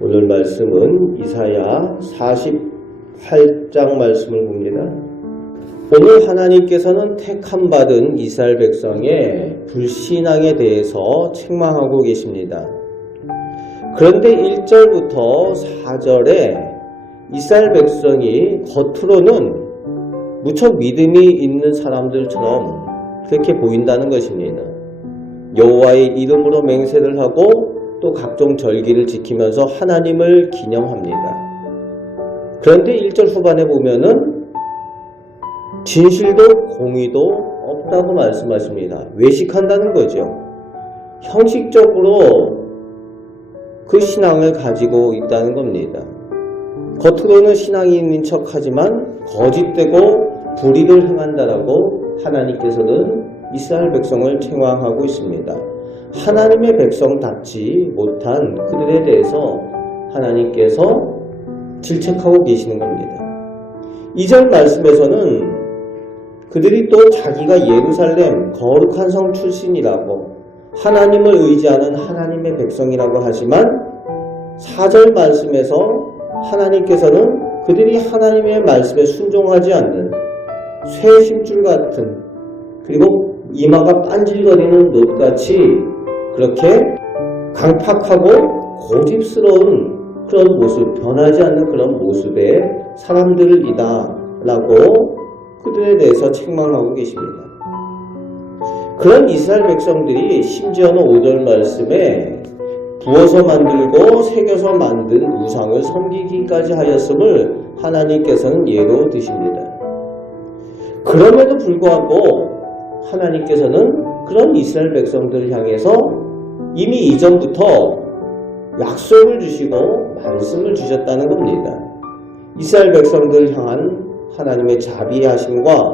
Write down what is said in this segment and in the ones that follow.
오늘 말씀은 이사야 48장 말씀을 봅니다. 오늘 하나님께서는 택함 받은 이스라엘 백성의 불신앙에 대해서 책망하고 계십니다. 그런데 1절부터 4절에 이스라엘 백성이 겉으로는 무척 믿음이 있는 사람들처럼 그렇게 보인다는 것입니다. 여호와의 이름으로 맹세를 하고 또 각종 절기를 지키면서 하나님을 기념합니다. 그런데 1절 후반에 보면은 진실도 공의도 없다고 말씀하십니다. 외식한다는 거죠. 형식적으로 그 신앙을 가지고 있다는 겁니다. 겉으로는 신앙이 있는 척하지만 거짓되고 불의를 행한다라고 하나님께서는 이스라엘 백성을 책망하고 있습니다. 하나님의 백성답지 못한 그들에 대해서 하나님께서 질책하고 계시는 겁니다. 2절 말씀에서는 그들이 또 자기가 예루살렘 거룩한 성 출신이라고 하나님을 의지하는 하나님의 백성이라고 하지만 4절 말씀에서 하나님께서는 그들이 하나님의 말씀에 순종하지 않는 쇠심줄 같은 그리고 이마가 빤질거리는 놋같이 그렇게 강팍하고 고집스러운 그런 모습, 변하지 않는 그런 모습의 사람들이다 라고 그들에 대해서 책망하고 계십니다. 그런 이스라엘 백성들이 심지어는 5절 말씀에 부어서 만들고 새겨서 만든 우상을 섬기기까지 하였음을 하나님께서는 예로 드십니다. 그럼에도 불구하고 하나님께서는 그런 이스라엘 백성들을 향해서 이미 이전부터 약속을 주시고 말씀을 주셨다는 겁니다. 이스라엘 백성들을 향한 하나님의 자비하심과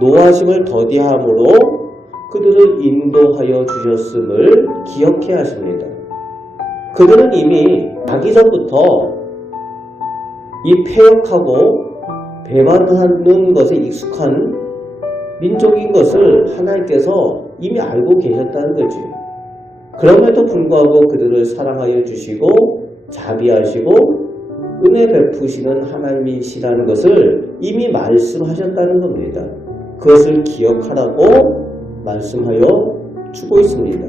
노하심을 더디함으로 그들을 인도하여 주셨음을 기억해야 하십니다. 그들은 이미 자기 전부터 이 패역하고 배반하는 것에 익숙한 민족인 것을 하나님께서 이미 알고 계셨다는 거지. 그럼에도 불구하고 그들을 사랑하여 주시고 자비하시고 은혜 베푸시는 하나님이시라는 것을 이미 말씀하셨다는 겁니다. 그것을 기억하라고 말씀하여 주고 있습니다.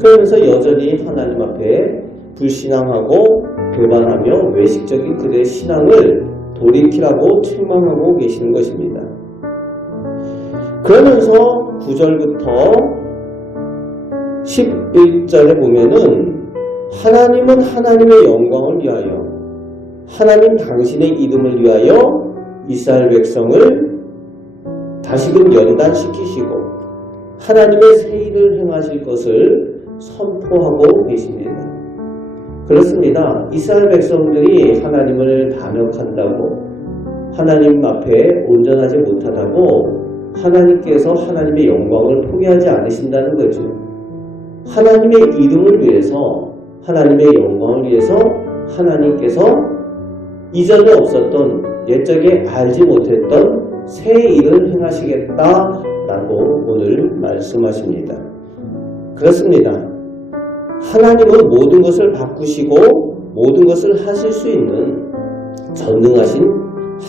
그러면서 여전히 하나님 앞에 불신앙하고 배반하며 외식적인 그들의 신앙을 돌이키라고 책망하고 계시는 것입니다. 그러면서 9절부터 11절에 보면은 하나님은 하나님의 영광을 위하여 하나님 당신의 이름을 위하여 이스라엘 백성을 다시금 연단시키시고 하나님의 새 일을 행하실 것을 선포하고 계십니다. 그렇습니다. 이스라엘 백성들이 하나님을 반역한다고 하나님 앞에 온전하지 못하다고 하나님께서 하나님의 영광을 포기하지 않으신다는 거죠. 하나님의 이름을 위해서 하나님의 영광을 위해서 하나님께서 이전에 없었던 옛적에 알지 못했던 새 일을 행하시겠다라고 오늘 말씀하십니다. 그렇습니다. 하나님은 모든 것을 바꾸시고 모든 것을 하실 수 있는 전능하신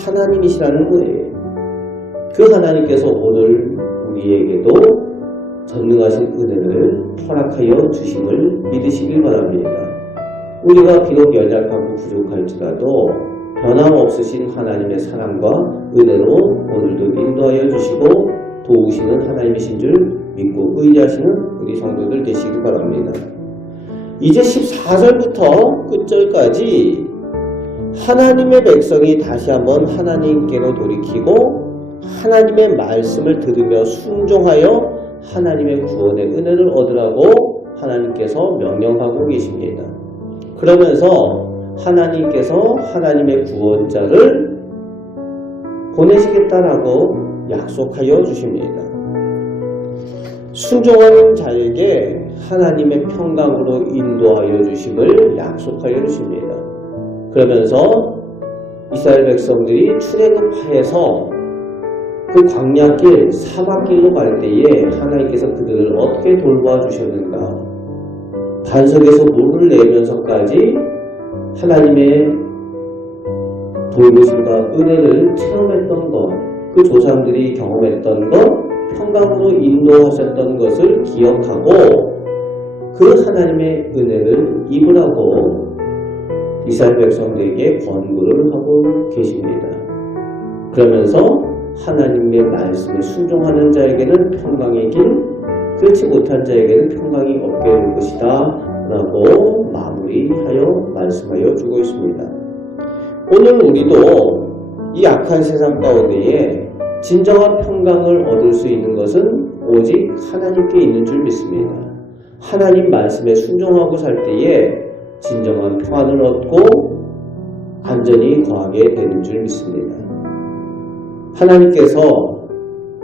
하나님이시라는 거예요. 그 하나님께서 오늘 우리에게도 전능하신 은혜를 허락하여 주심을 믿으시길 바랍니다. 우리가 비록 연약하고 부족할지라도 변함없으신 하나님의 사랑과 은혜로 오늘도 인도하여 주시고 도우시는 하나님이신 줄 믿고 의지하시는 우리 성도들 되시기 바랍니다. 이제 14절부터 끝절까지 하나님의 백성이 다시 한번 하나님께로 돌이키고 하나님의 말씀을 들으며 순종하여 하나님의 구원의 은혜를 얻으라고 하나님께서 명령하고 계십니다. 그러면서 하나님께서 하나님의 구원자를 보내시겠다라고 약속하여 주십니다. 순종하는 자에게 하나님의 평강으로 인도하여 주심을 약속하여 주십니다. 그러면서 이스라엘 백성들이 출애굽하여서 그 광야길 사막길로 갈 때에 하나님께서 그들을 어떻게 돌보아 주셨는가, 반석에서 물을 내면서까지 하나님의 돌보심과 은혜를 체험했던 것, 그 조상들이 경험했던 것, 평강으로 인도하셨던 것을 기억하고 그 하나님의 은혜를 입으라고 이스라엘 백성들에게 권고를 하고 계십니다. 그러면서 하나님의 말씀에 순종하는 자에게는 평강의 길, 그렇지 못한 자에게는 평강이 없게 될 것이다 라고 마무리하여 말씀하여 주고 있습니다. 오늘 우리도 이 악한 세상 가운데에 진정한 평강을 얻을 수 있는 것은 오직 하나님께 있는 줄 믿습니다. 하나님 말씀에 순종하고 살 때에 진정한 평안을 얻고 안전이 거하게 되는 줄 믿습니다. 하나님께서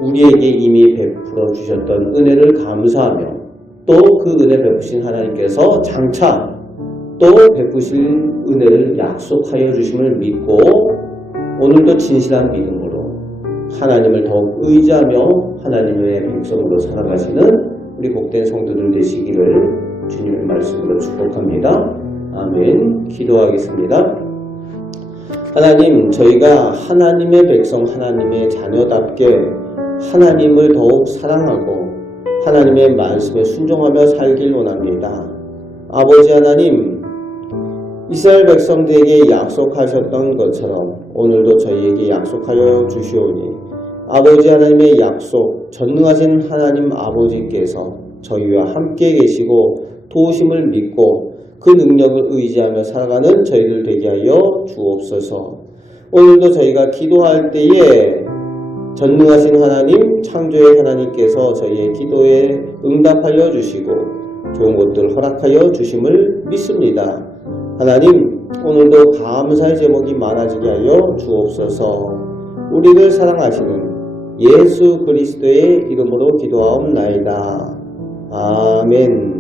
우리에게 이미 베풀어 주셨던 은혜를 감사하며 또 그 은혜 베푸신 하나님께서 장차 또 베푸실 은혜를 약속하여 주심을 믿고 오늘도 진실한 믿음으로 하나님을 더욱 의지하며 하나님의 백성으로 살아가시는 우리 복된 성도들 되시기를 주님의 말씀으로 축복합니다. 아멘. 기도하겠습니다. 하나님, 저희가 하나님의 백성, 하나님의 자녀답게 하나님을 더욱 사랑하고 하나님의 말씀에 순종하며 살길 원합니다. 아버지 하나님, 이스라엘 백성들에게 약속하셨던 것처럼 오늘도 저희에게 약속하여 주시오니 아버지 하나님의 약속, 전능하신 하나님 아버지께서 저희와 함께 계시고 도우심을 믿고 그 능력을 의지하며 살아가는 저희들 되게 하여 주옵소서. 오늘도 저희가 기도할 때에 전능하신 하나님, 창조의 하나님께서 저희의 기도에 응답하여 주시고 좋은 것들 허락하여 주심을 믿습니다. 하나님, 오늘도 감사의 제목이 많아지게 하여 주옵소서. 우리를 사랑하시는 예수 그리스도의 이름으로 기도하옵나이다. 아멘.